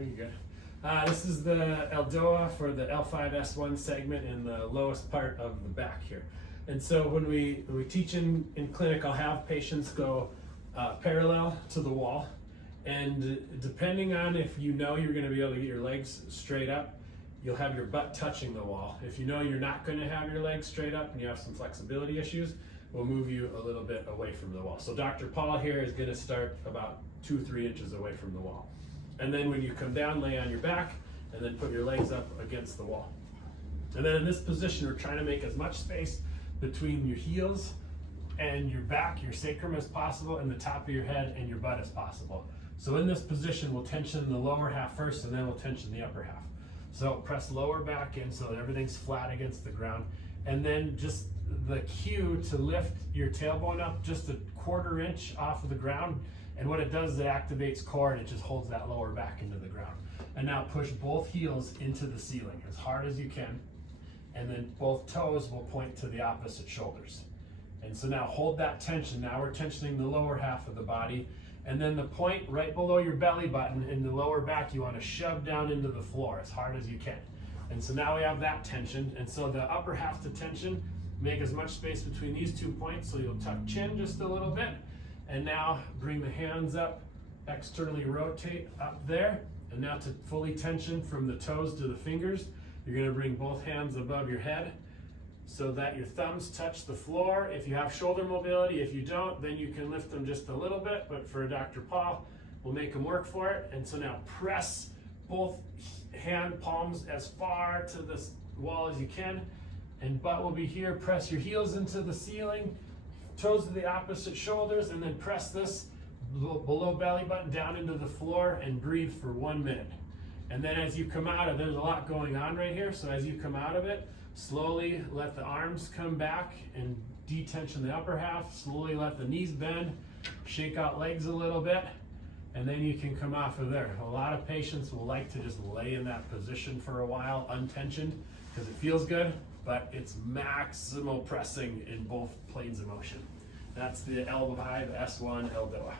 Very good. This is the Eldoa for the L5-S1 segment in the lowest part of the back here. And so when we teach in clinic, I'll have patients go parallel to the wall. And depending on if you know you're going to be able to get your legs straight up, you'll have your butt touching the wall. If you know you're not going to have your legs straight up and you have some flexibility issues, we'll move you a little bit away from the wall. So Dr. Paul here is going to start about 2-3 inches away from the wall. And then when you come down, lay on your back and then put your legs up against the wall. And then in this position, we're trying to make as much space between your heels and your back, your sacrum as possible, and the top of your head and your butt as possible. So in this position, we'll tension the lower half first and then we'll tension the upper half. So press lower back in so that everything's flat against the ground. And then just the cue to lift your tailbone up just 1/4 inch off of the ground. And what it does is it activates core and it just holds that lower back into the ground. And now push both heels into the ceiling as hard as you can. And then both toes will point to the opposite shoulders. And so now hold that tension. Now we're tensioning the lower half of the body. And then the point right below your belly button in the lower back, you want to shove down into the floor as hard as you can. And so now we have that tension. And so the upper half to tension, make as much space between these 2 points so you'll tuck chin just a little bit. And now bring the hands up, externally rotate up there. And now to fully tension from the toes to the fingers, you're going to bring both hands above your head so that your thumbs touch the floor. If you have shoulder mobility, if you don't, then you can lift them just a little bit. But for Dr. Paul, we'll make them work for it. And so now press both hand palms as far to the wall as you can. And butt will be here. Press your heels into the ceiling. Toes to the opposite shoulders, and then press this below belly button down into the floor and breathe for 1 minute. And then as you come out of, there's a lot going on right here, so as you come out of it, slowly let the arms come back and detension the upper half, slowly let the knees bend, shake out legs a little bit, and then you can come off of there. A lot of patients will like to just lay in that position for a while, untensioned, because it feels good, but it's maximal pressing in both planes of motion. That's the L5-S1 Eldoa.